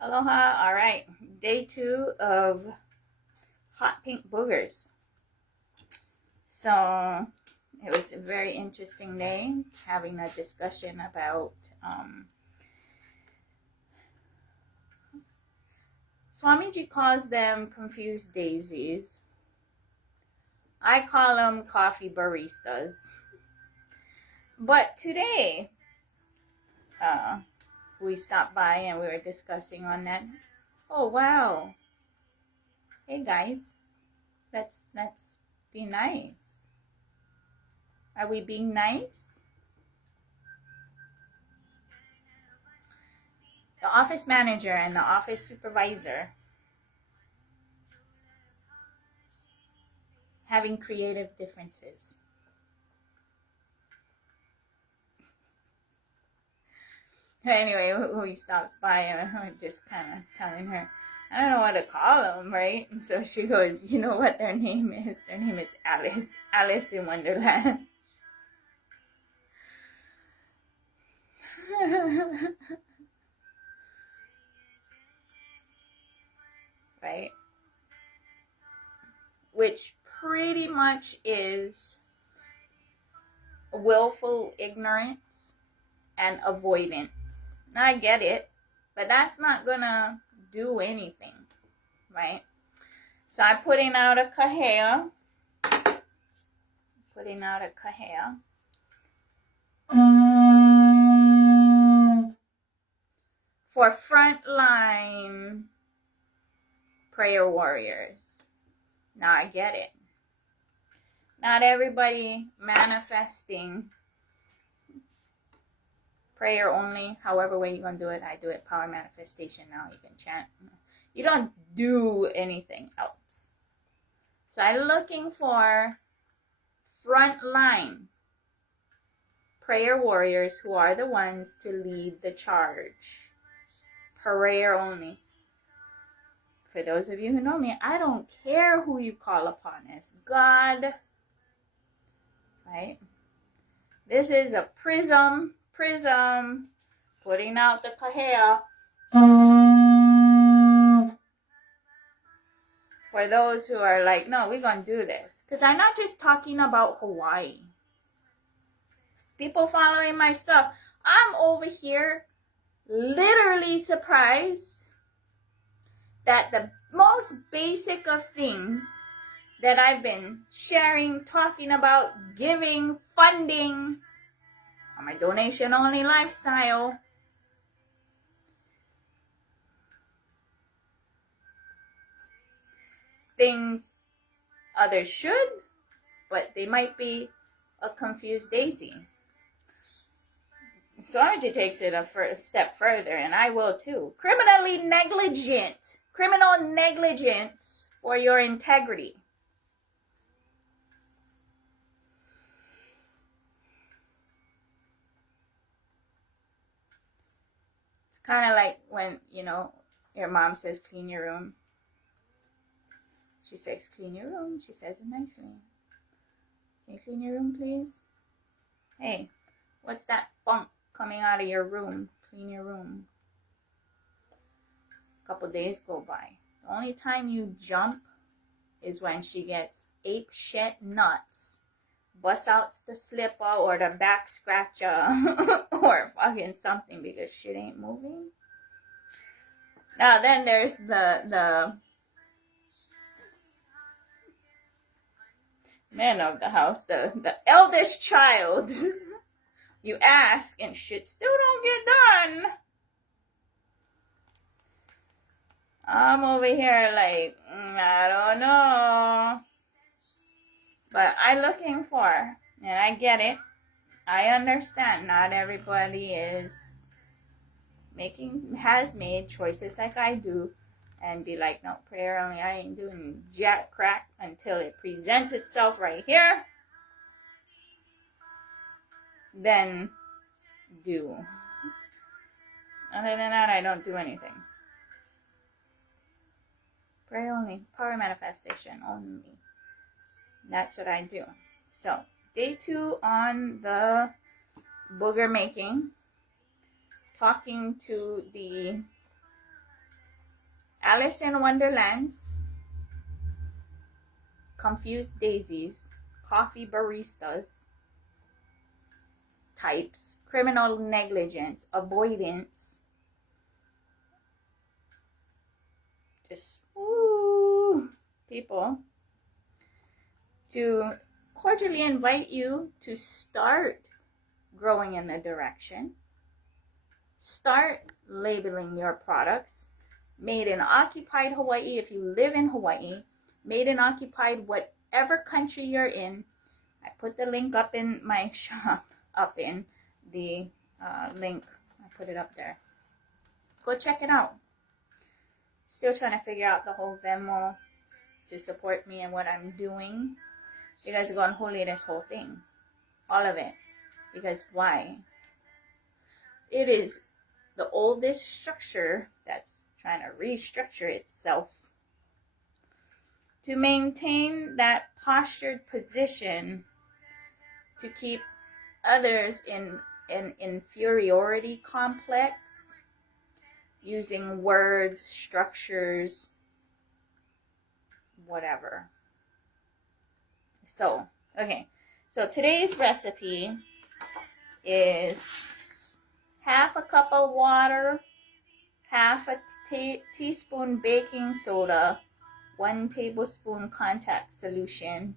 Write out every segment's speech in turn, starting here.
Aloha. All right. Day 2 of hot pink boogers. So it was a very interesting day having a discussion about Swamiji calls them confused daisies. I call them coffee baristas. But today, we stopped by and we were discussing on that. Oh wow! Hey guys, let's be nice. Are we being nice? The office manager and the office supervisor having creative differences. Anyway, we stops by and I just kind of telling her, I don't know what to call them, right? And so she goes, you know what their name is? Their name is Alice. Alice in Wonderland. Right? Which pretty much is willful ignorance and avoidance. Now I get it, but that's not gonna do anything, right? So I'm putting out a Kahea. For Frontline prayer warriors. Now I get it. Not everybody manifesting prayer only. However way you're going to do it. I do it power manifestation now. You can chant. You don't do anything else. So I'm looking for Frontline prayer warriors who are the ones to lead the charge. Prayer only. For those of you who know me, I don't care who you call upon as God. Right? This is a prism, putting out the Kahea. For those who are like, no, we're going to do this. Because I'm not just talking about Hawaii. People following my stuff. I'm over here literally surprised that the most basic of things that I've been sharing, talking about, giving, funding on my donation only lifestyle, things others should, but they might be a confused daisy. Sarge takes it a step further, and I will too. Criminal negligence for your integrity. It's kind of like when, your mom says clean your room. She says clean your room. She says it nicely. Can you clean your room, please? Hey, what's that funk coming out of your room? Clean your room. A couple days go by. The only time you jump is when she gets ape shit nuts, busts out the slipper or the back scratcher or fucking something because shit ain't moving. Now then there's the man of the house, the eldest child. You ask and shit still don't get done. I'm over here like, I don't know. But I'm looking for, and I get it. I understand not everybody has made choices like I do and be like, no, prayer only, I ain't doing jack crack until it presents itself right here. Then do. Other than that, I don't do anything. Pray only. Power manifestation only. That's what I do. So, day 2 on the booger making. Talking to the Alice in Wonderlands, Confused Daisies, Coffee Baristas, Types, Criminal Negligence, Avoidance. Just, ooh, people. To cordially invite you to start growing in the direction. Start labeling your products. Made in occupied Hawaii, if you live in Hawaii. Made in occupied whatever country you're in. I put the link up in my shop, up in the link. I put it up there. Go check it out. Still trying to figure out the whole Venmo to support me and what I'm doing. You guys are going to holy this whole thing. All of it. Because why? It is the oldest structure that's trying to restructure itself to maintain that postured position to keep others in an inferiority complex using words, structures, whatever. So, okay. So today's recipe is half a cup of water, half a teaspoon baking soda, 1 tablespoon contact solution,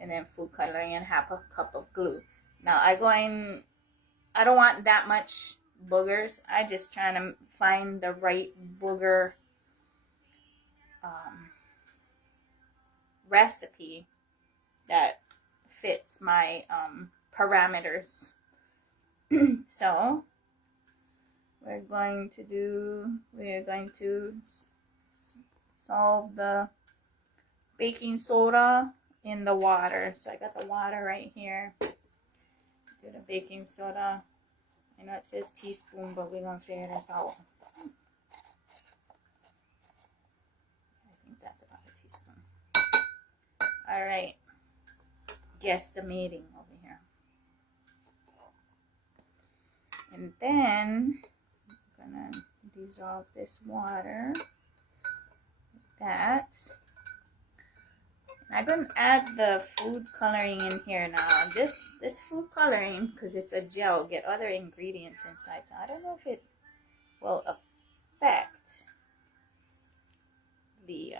and then food coloring and half a cup of glue. Now I don't want that much boogers. I just trying to find the right booger recipe that fits my parameters. So we're going to solve the baking soda in the water. So I got the water right here. Do the baking soda. I know it says teaspoon, but we're gonna figure this out. I think that's about a teaspoon. All right. Guesstimating over here. And then I'm gonna dissolve this water like that. I'm going to add the food coloring in here now. This food coloring, because it's a gel, get other ingredients inside. So I don't know if it will affect the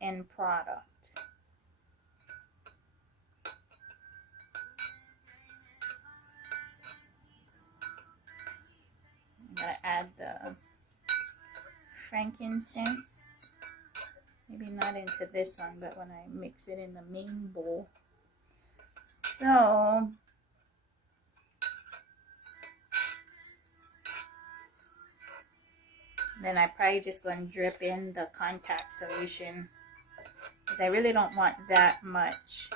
end product. I'm going to add the frankincense. Maybe not into this one, but when I mix it in the main bowl. So, then I probably just going to drip in the contact solution because I really don't want that much.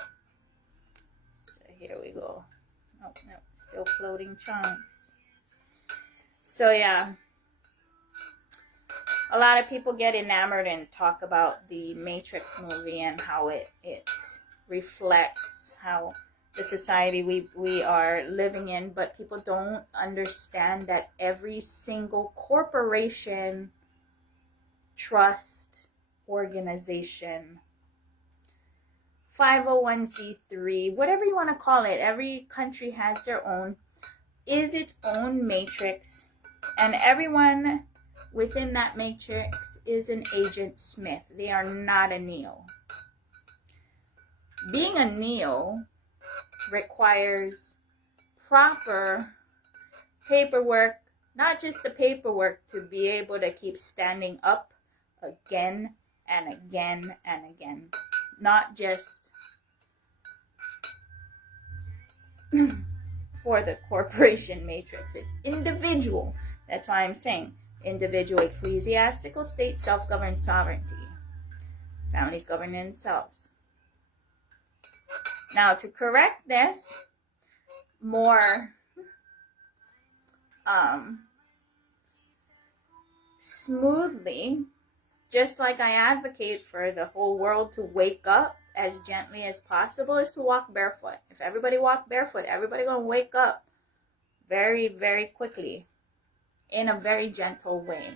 So here we go. Oh, no, still floating chunks. So yeah. A lot of people get enamored and talk about the Matrix movie and how it reflects how the society we are living in, but people don't understand that every single corporation, trust, organization, 501c3, whatever you want to call it, every country has their own, is its own matrix, and everyone within that matrix is an Agent Smith. They are not a Neo. Being a Neo requires proper paperwork, not just the paperwork to be able to keep standing up again and again and again. Not just for the corporation matrix. It's individual. That's why I'm saying individual, ecclesiastical, state, self-governed sovereignty. Families govern themselves. Now, to correct this more smoothly, just like I advocate for the whole world to wake up as gently as possible, is to walk barefoot. If everybody walk barefoot, everybody gonna wake up very, very quickly in a very gentle way.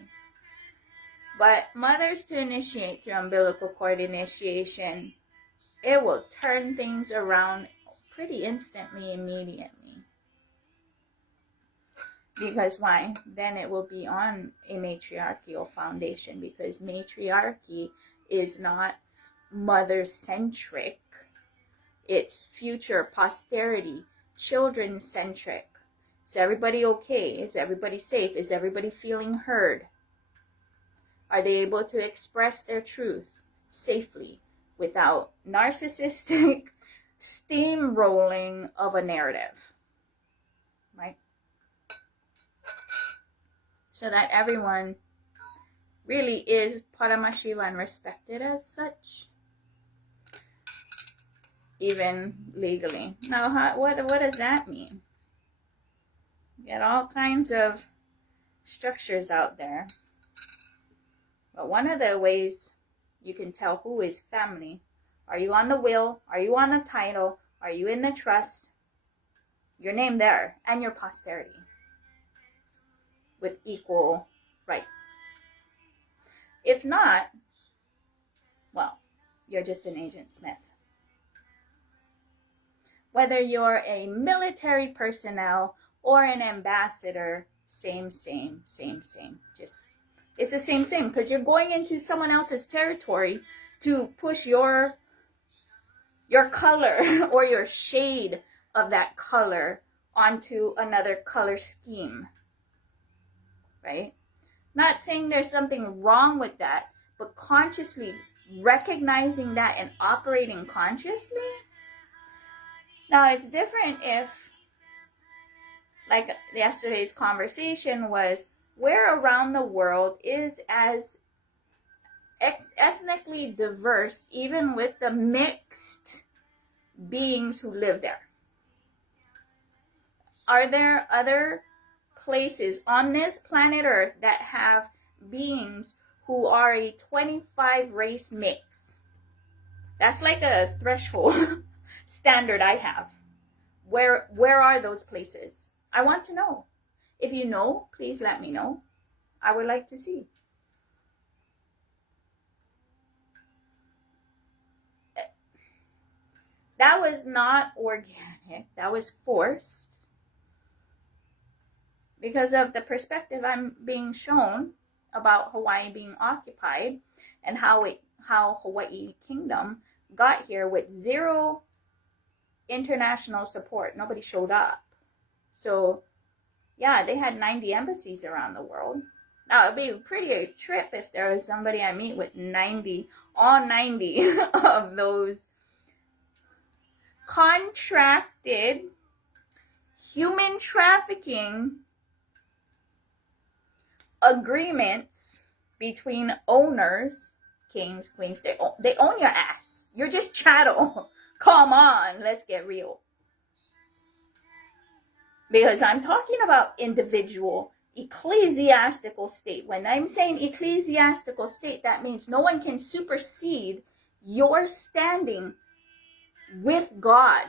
But mothers to initiate through umbilical cord initiation, it will turn things around pretty instantly, immediately. Because why? Then it will be on a matriarchal foundation, because matriarchy is not mother-centric. It's future posterity, children-centric. Is everybody okay? Is everybody safe? Is everybody feeling heard? Are they able to express their truth safely without narcissistic steamrolling of a narrative? Right? So that everyone really is Paramashiva and respected as such, even legally. Now, what does that mean? You get all kinds of structures out there. But one of the ways you can tell who is family, are you on the will? Are you on the title? Are you in the trust? Your name there and your posterity with equal rights. If not, well, you're just an Agent Smith. Whether you're a military personnel or an ambassador, same. Just, it's the same, because you're going into someone else's territory to push your color or your shade of that color onto another color scheme. Right? Not saying there's something wrong with that, but consciously recognizing that and operating consciously. Now, it's different if, like yesterday's conversation was, where around the world is as ethnically diverse, even with the mixed beings who live there? Are there other places on this planet Earth that have beings who are a 25 race mix? That's like a threshold standard I have. Where are those places? I want to know. If you know, please let me know. I would like to see. That was not organic. That was forced. Because of the perspective I'm being shown about Hawaii being occupied and how Hawaii Kingdom got here with zero international support. Nobody showed up. So, yeah, they had 90 embassies around the world. Now, it'd be a pretty trip if there was somebody I meet with 90 of those contracted human trafficking agreements between owners, kings, queens. They own your ass. You're just chattel. Come on, let's get real. Because I'm talking about individual, ecclesiastical state. When I'm saying ecclesiastical state, that means no one can supersede your standing with God.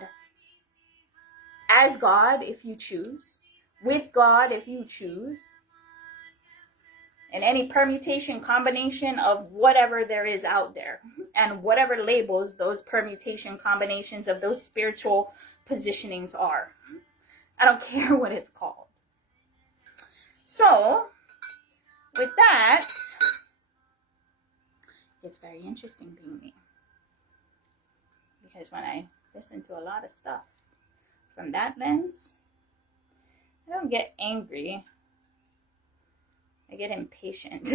As God, if you choose. With God, if you choose. And any permutation, combination of whatever there is out there. And whatever labels those permutation combinations of those spiritual positionings are. I don't care what it's called. So, with that, it's very interesting being me. Because when I listen to a lot of stuff from that lens, I don't get angry. I get impatient.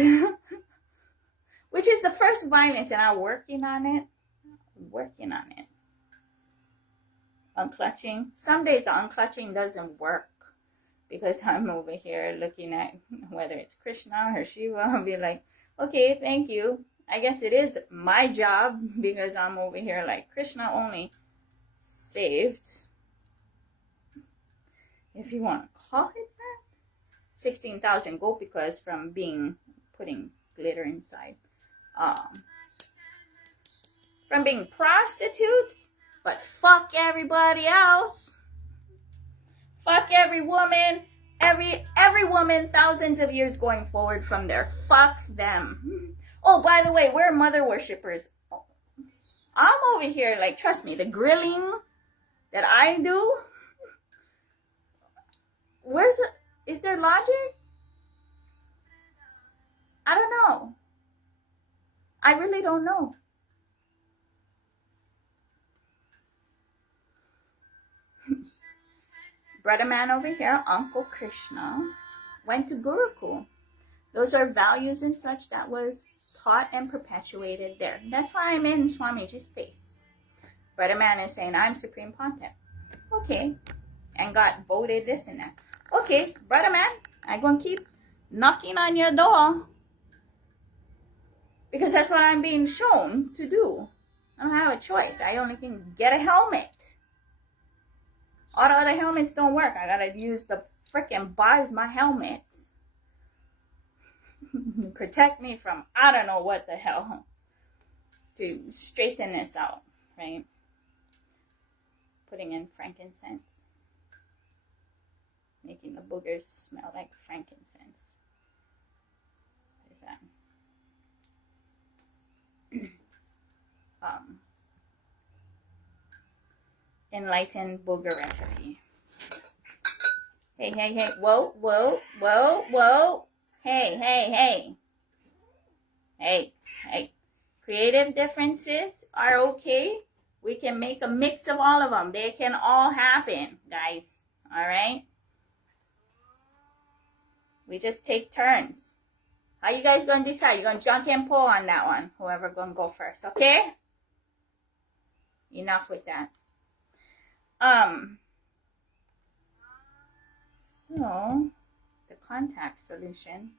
Which is the first violence, and I'm working on it. Unclutching. Some days the unclutching doesn't work because I'm over here looking at whether it's Krishna or Shiva. I'll be like, okay, thank you. I guess it is my job because I'm over here like Krishna only saved, if you want to call it that, 16,000 gopikas from putting glitter inside, from being prostitutes. But fuck everybody else. Fuck every woman Every woman, thousands of years going forward from there. Fuck them. Oh, by the way, we're mother worshippers. I'm over here, like, trust me, the grilling that I do. Is there logic? I don't know. I really don't know. Brother man over here, Uncle Krishna, went to Gurukul. Those are values and such that was taught and perpetuated there. That's why I'm in Swamiji's space. Brother man is saying, I'm Supreme Pontiff. Okay. And got voted this and that. Okay, brother man, I'm going to keep knocking on your door. Because that's what I'm being shown to do. I don't have a choice. I only can get a helmet. All the other helmets don't work. I gotta use the freaking buys my helmet. Protect me from I don't know what the hell. To straighten this out, right? Putting in frankincense. Making the boogers smell like frankincense. What is that? Enlightened booger recipe. Hey, hey, hey. Whoa, whoa, whoa, whoa. Hey, hey, hey. Hey, hey. Creative differences are okay. We can make a mix of all of them. They can all happen, guys. All right? We just take turns. How you guys going to decide? You're going to junk and pull on that one. Whoever going to go first, okay? Enough with that. So, the contact solution.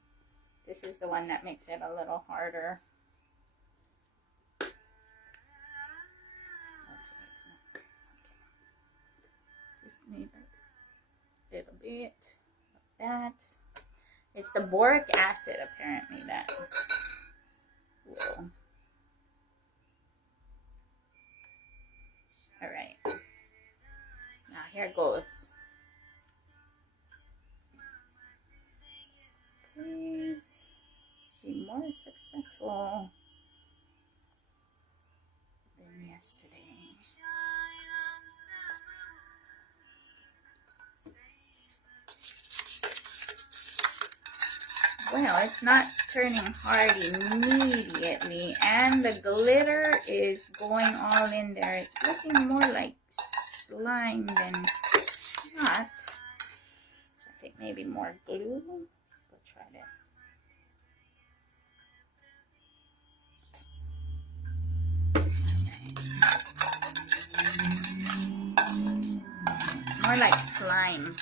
This is the one that makes it a little harder. Okay, it's not. Okay. Just need a little bit of that. It's the boric acid, apparently, that will. Alright. Now, here goes. Please be more successful than yesterday. Well, it's not turning hard immediately, and the glitter is going all in there. It's looking more like slime than snot. So I think maybe more glue. We'll try this. More like slime,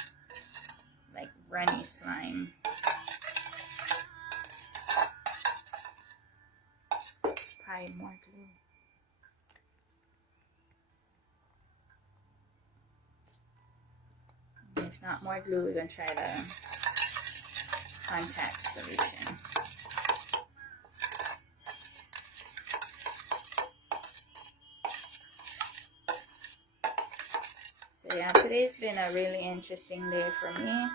like runny slime. Probably more glue. If not more glue, we're going to try the contact solution. So yeah, today's been a really interesting day for me.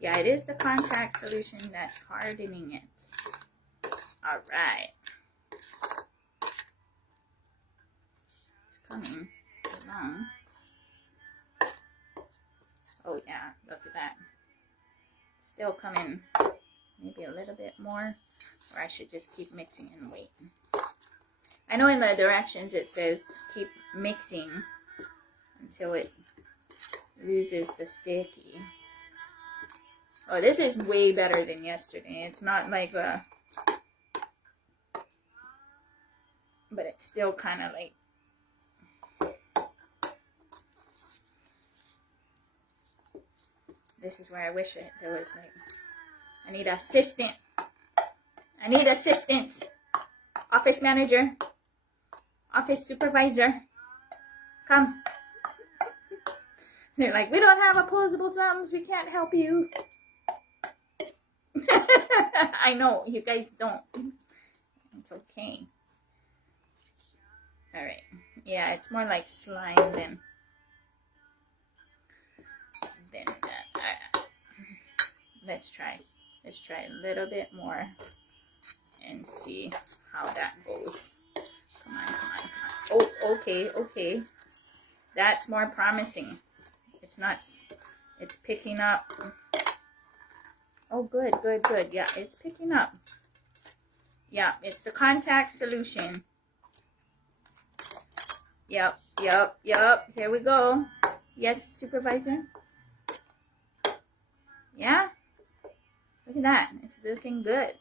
Yeah, it is the contact solution that's hardening it. Alright. It's coming along. Oh yeah, look at that. Still coming maybe a little bit more. Or I should just keep mixing and wait. I know in the directions it says keep mixing until it loses the sticky. Oh, this is way better than yesterday. It's not like a... But it's still kind of like... This is where I wish there was like... I need an assistant. I need assistance. Office manager. Office supervisor. Come. They're like, we don't have opposable thumbs. We can't help you. I know, you guys don't. It's okay. Alright. Yeah, it's more like slime than that. Let's try a little bit more and see how that goes. Come on. Oh, okay. That's more promising. It's picking up. Oh, good. Yeah, it's picking up. Yeah, it's the contact solution. Yep. Here we go. Yes, supervisor? Yeah? Look at that. It's looking good.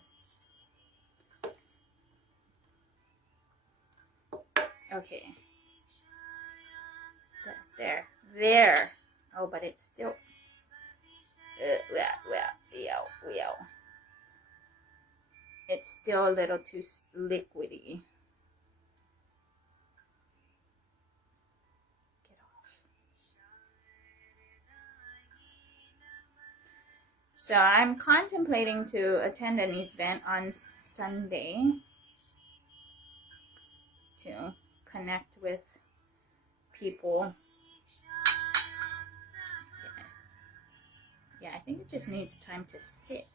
Okay. There. Oh, but it's still... well. It's still a little too liquidy. Get off. So I'm contemplating to attend an event on Sunday to connect with people. Yeah, I think it just needs time to sit.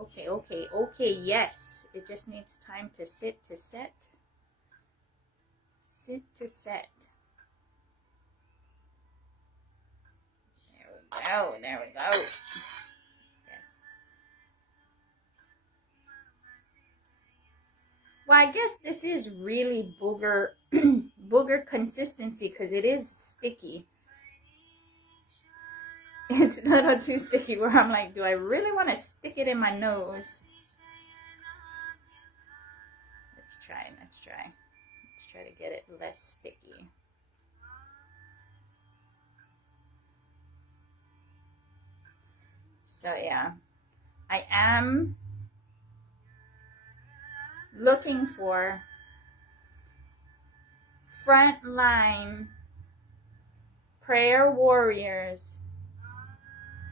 Okay, yes. It just needs time to sit to set. Sit to set. There we go. Yes. Well, I guess this is really booger consistency because it is sticky. It's a little too sticky where I'm like, do I really want to stick it in my nose? Let's try. Let's try to get it less sticky. So yeah, I am looking for Frontline prayer warriors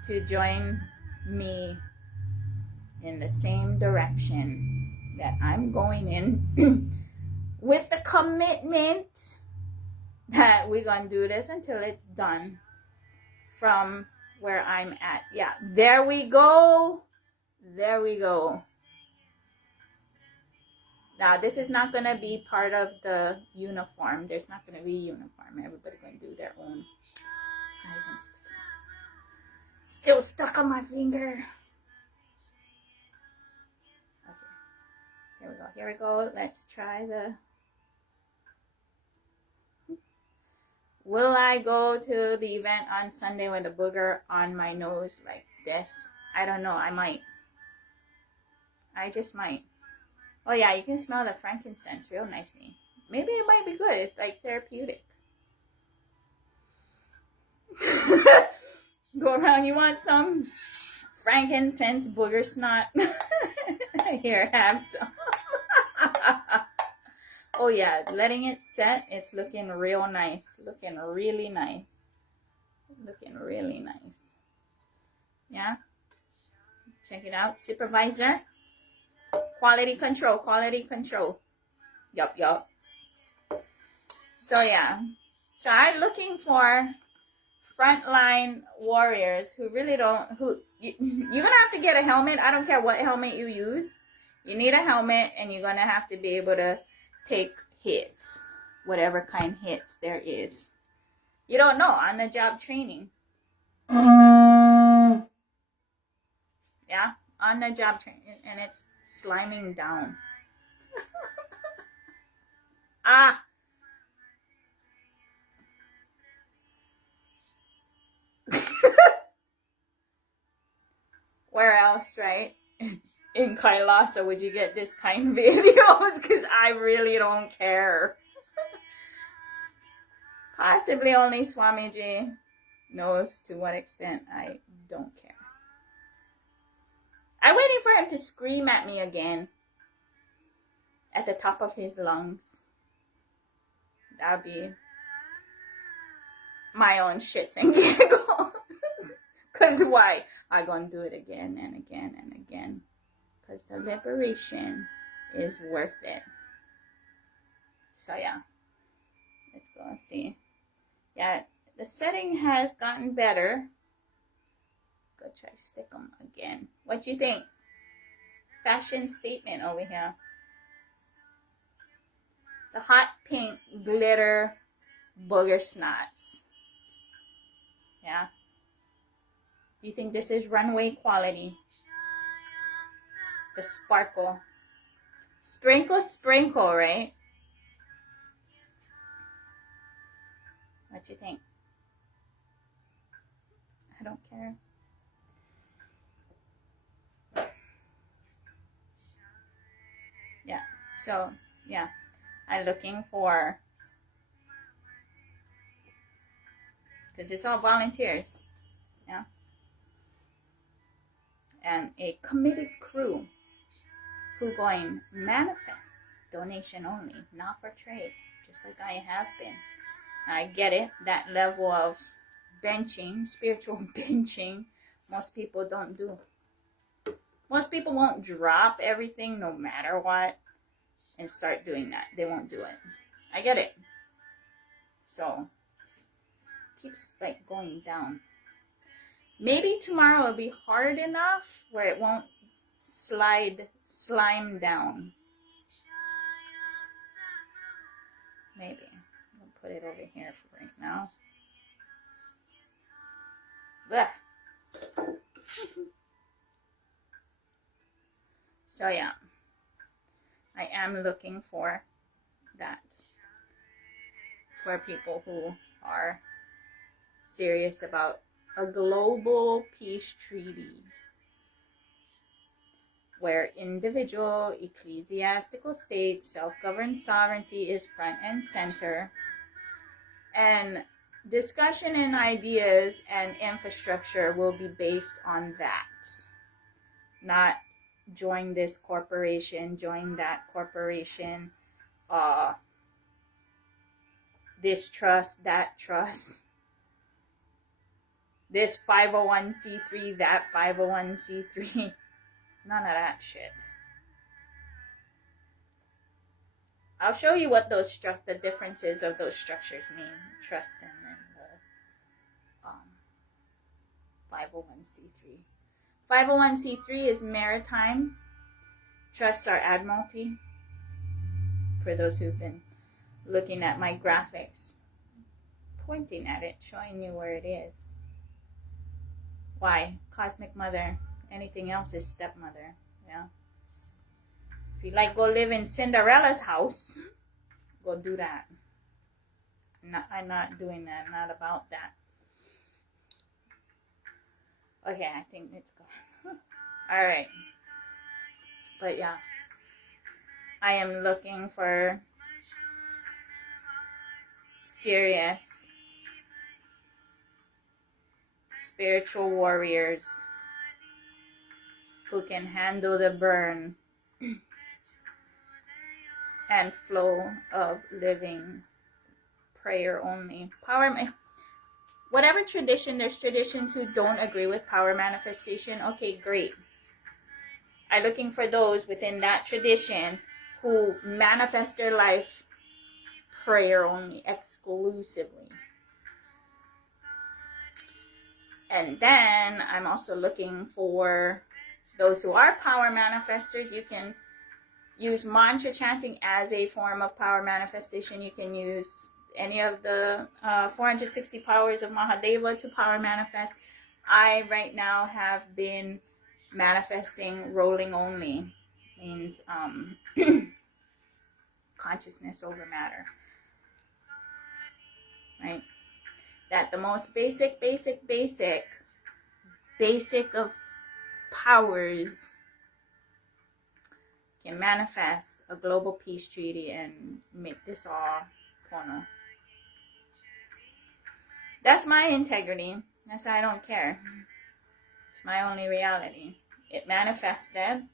to join me in the same direction that I'm going in with the commitment that we're gonna do this until it's done from where I'm at. Yeah, there we go. Now this is not gonna be part of the uniform. There's not gonna be a uniform. Everybody's gonna do their own. It's not even sticky. Still stuck on my finger. Okay, here we go. Let's try the... Will I go to the event on Sunday with a booger on my nose like this? I don't know. I might. I just might. Oh yeah, you can smell the frankincense real nicely. Maybe it might be good. It's like therapeutic. Go around, you want some frankincense booger snot? Here, have some. Oh yeah, letting it set, it's looking real nice. Looking really nice. Yeah? Check it out, supervisor. Quality control. Yup. So yeah. So I'm looking for Frontline warriors who really don't, you're gonna have to get a helmet. I don't care what helmet you use. You need a helmet and you're gonna have to be able to take hits, whatever kind hits there is. You don't know, on the job training. Yeah, on the job training, and it's sliming down. Ah. Where else, right? In Kailasa would you get this kind of videos? Because I really don't care. Possibly only Swamiji knows to what extent I don't care. I'm waiting for him to scream at me again at the top of his lungs. That'll be my own shits and giggles. Because why? I'm going to do it again and again and again. Because the liberation is worth it. So yeah, let's go and see. Yeah, the setting has gotten better. Go try to stick them again. What you think? Fashion statement over here. The hot pink glitter booger snots. Yeah. Do you think this is runway quality? The sparkle. Sprinkle, sprinkle, right? What you think? I don't care. Yeah. So, yeah. I'm looking for, because it's all volunteers. Yeah. And a committed crew who going manifest donation only, not for trade, just like I have been. I get it, that level of benching, spiritual benching, most people don't do. Most people won't drop everything no matter what and start doing that. They won't do it. I get it. So, keeps like going down. Maybe tomorrow will be hard enough where it won't slime down. Maybe. I'll put it over here for right now. Blech. So yeah, I am looking for that for people who are serious about a global peace treaty where individual ecclesiastical state self-governed sovereignty is front and center, and discussion and ideas and infrastructure will be based on that, not join this corporation, join that corporation, this trust, that trust, this 501c3, that 501c3. None of that shit. I'll show you what those the differences of those structures mean. Trusts and then the 501c3. 501c3 is maritime. Trusts are admiralty. For those who've been looking at my graphics, pointing at it, showing you where it is. Why? Cosmic Mother. Anything else is stepmother. Yeah. If you like, go live in Cinderella's house, go do that. I'm not doing that. Not about that. Okay, I think it's gone. All right. But yeah, I am looking for serious spiritual warriors who can handle the burn and flow of living prayer only. Whatever tradition, there's traditions who don't agree with power manifestation. Okay, great. I'm looking for those within that tradition who manifest their life prayer only, exclusively. And then I'm also looking for those who are power manifestors. You can use mantra chanting as a form of power manifestation. You can use any of the 460 powers of Mahadeva to power manifest. I right now have been manifesting rolling only. Means consciousness over matter. Right? That the most basic of powers can manifest a global peace treaty and make this all pono. That's my integrity. That's why I don't care. It's my only reality. It manifested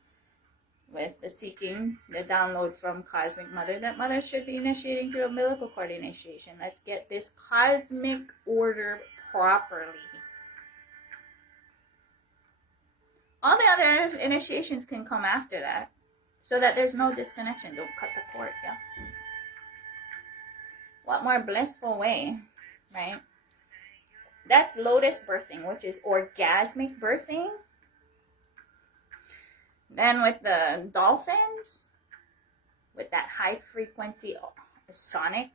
with the seeking, the download from Cosmic Mother, that Mother should be initiating through umbilical cord initiation. Let's get this cosmic order properly. All the other initiations can come after that, so that there's no disconnection. Don't cut the cord, yeah? What more blissful way, right? That's lotus birthing, which is orgasmic birthing. Then with the dolphins, with that high frequency sonic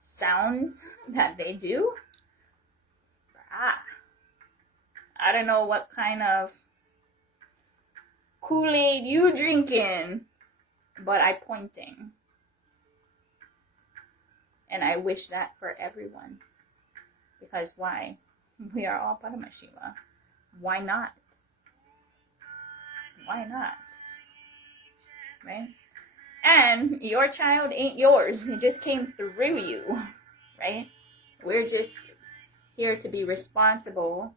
sounds that they do, I don't know what kind of Kool-Aid you drinking, but I pointing. And I wish that for everyone. Because why? We are all Paramashiva. Why not? Why not? Right? And your child ain't yours. It just came through you. Right? We're just here to be responsible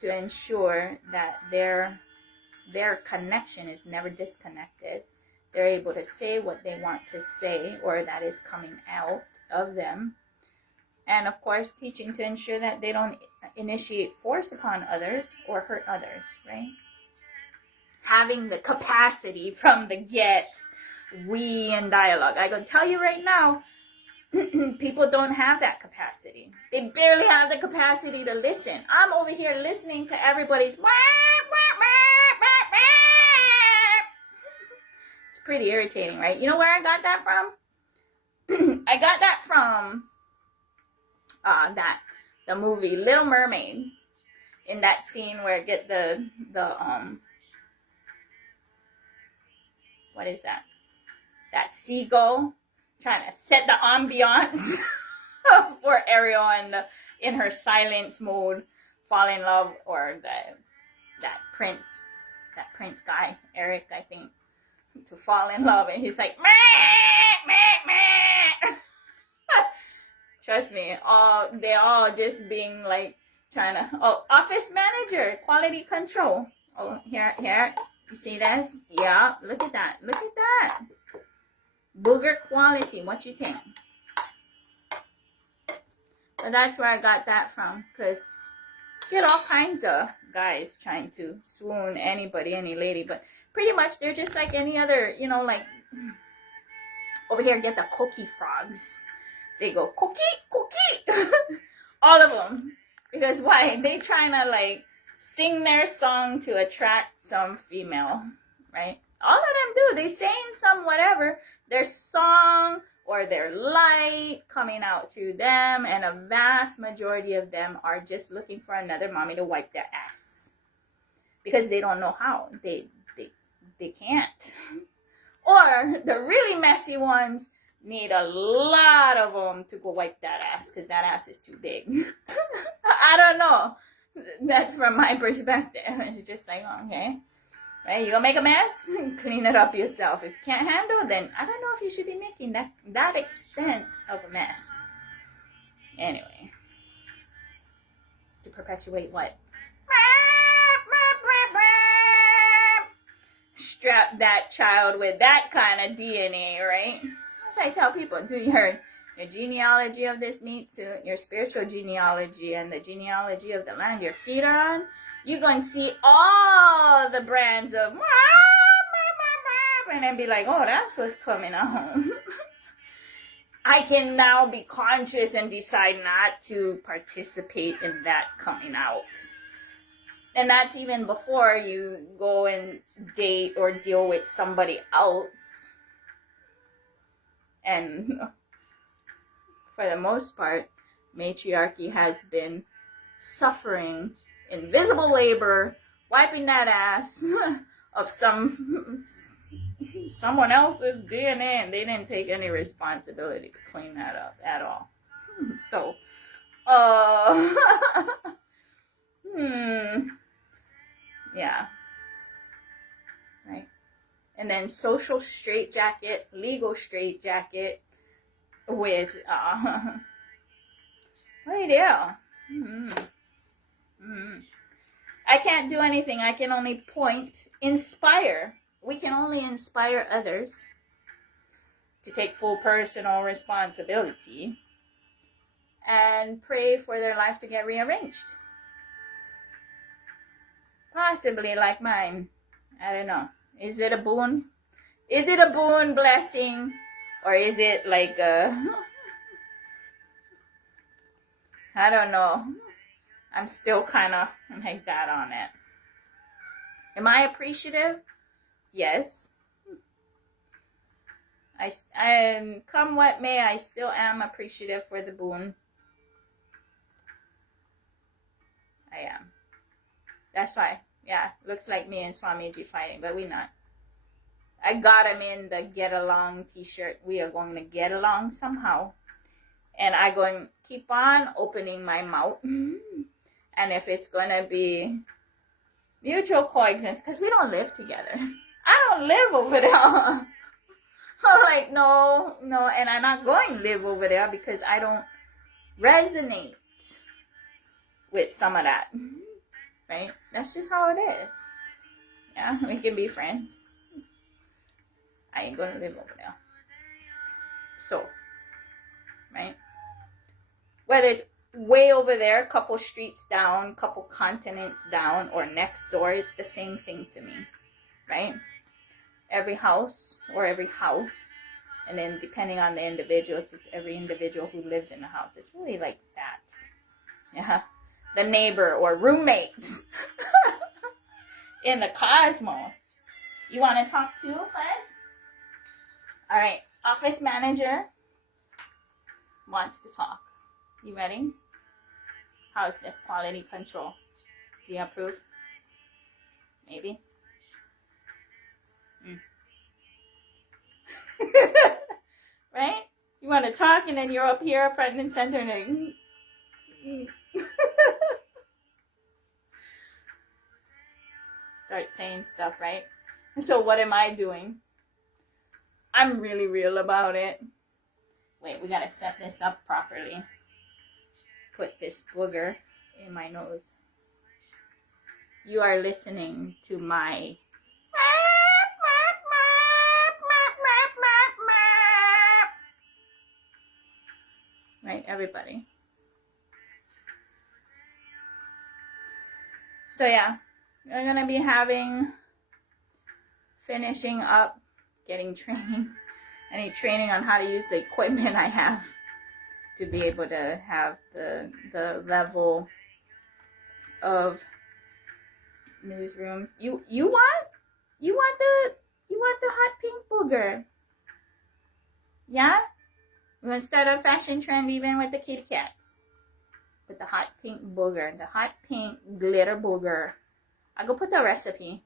to ensure that their connection is never disconnected. They're able to say what they want to say, or that is coming out of them. And of course, teaching to ensure that they don't initiate force upon others or hurt others, right? Having the capacity from the get, we in dialogue. I can tell you right now, people don't have that capacity. They barely have the capacity to listen. I'm over here listening to everybody's. It's pretty irritating, right? You know where I got that from? I got that from the movie Little Mermaid, in that scene where get the what is that seagull trying to set the ambiance for Ariel in her silence mode fall in love, or that prince guy, Eric, I think, to fall in love, and he's like meh, meh, meh. Trust me, they all just being like trying to, office manager, quality control. Oh, here, you see this? Yeah, look at that. Booger quality, what you think? But that's where I got that from, because you get all kinds of guys trying to swoon anybody, any lady, but pretty much they're just like any other, like over here get the cookie frogs. They go cookie, all of them, because why? They trying to like sing their song to attract some female, right? All of them do. They sing some whatever, their song or their light coming out through them, and a vast majority of them are just looking for another mommy to wipe their ass because they don't know how. They can't. Or the really messy ones need a lot of them to go wipe that ass because that ass is too big. I don't know. That's from my perspective. It's just like, okay, right? You gonna make a mess? Clean it up yourself. If you can't handle, then I don't know if you should be making that extent of a mess. Anyway, to perpetuate what? Strap that child with that kind of DNA, right? As I tell people, do your genealogy of this meat suit, your spiritual genealogy, and the genealogy of the land your feet are on, you're going to see all the brands of and then be like, oh, that's what's coming out. I can now be conscious and decide not to participate in that coming out. And that's even before you go and date or deal with somebody else. And for the most part, matriarchy has been suffering invisible labor, wiping that ass of someone else's DNA, and they didn't take any responsibility to clean that up at all. So, yeah, right. And then social straitjacket, legal straitjacket with what do you do? I can't do anything. I can only point, inspire. We can only inspire others to take full personal responsibility and pray for their life to get rearranged. Possibly like mine. I don't know. Is it a boon? Is it a boon blessing? Or is it like a I don't know. I'm still kind of like that on it. Am I appreciative? Yes. And come what may, I still am appreciative for the boon. I am. That's why. Yeah, looks like me and Swamiji fighting, but we not. I got him in the get along t-shirt. We are going to get along somehow. And I'm going to keep on opening my mouth. And if it's going to be mutual coexistence, because we don't live together. I don't live over there. I'm like, no. And I'm not going to live over there because I don't resonate with some of that. Right? That's just how it is. Yeah, we can be friends. I ain't going to live over there. So, right? Whether it's way over there, couple streets down, couple continents down, or next door, it's the same thing to me, right? Every house, or every house, and then depending on the individual, it's every individual who lives in the house. It's really like that. Yeah, the neighbor or roommates in the cosmos. You want to talk to first? All right, office manager wants to talk. You ready? How's this quality control? Do you approve? Maybe? Right? You want to talk and then you're up here front and center and then... start saying stuff, right? And so what am I doing? I'm really real about it. Wait, we gotta set this up properly. Put this booger in my nose. You are listening to my right, everybody. So yeah, we're gonna be finishing up, getting training, any training on how to use the equipment I have to be able to have the level of newsrooms. You want the hot pink booger? Yeah? We're gonna start a fashion trend even with the kitty cats. With the hot pink booger, the hot pink glitter booger. I will put the recipe.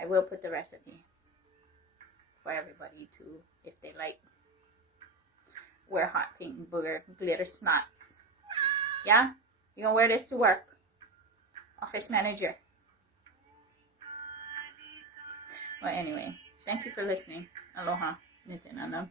I will put the recipe for everybody to, if they like, wear hot pink booger glitter snots. Yeah? You gonna wear this to work? Office manager. Well, anyway, thank you for listening. Aloha. Nitin anam.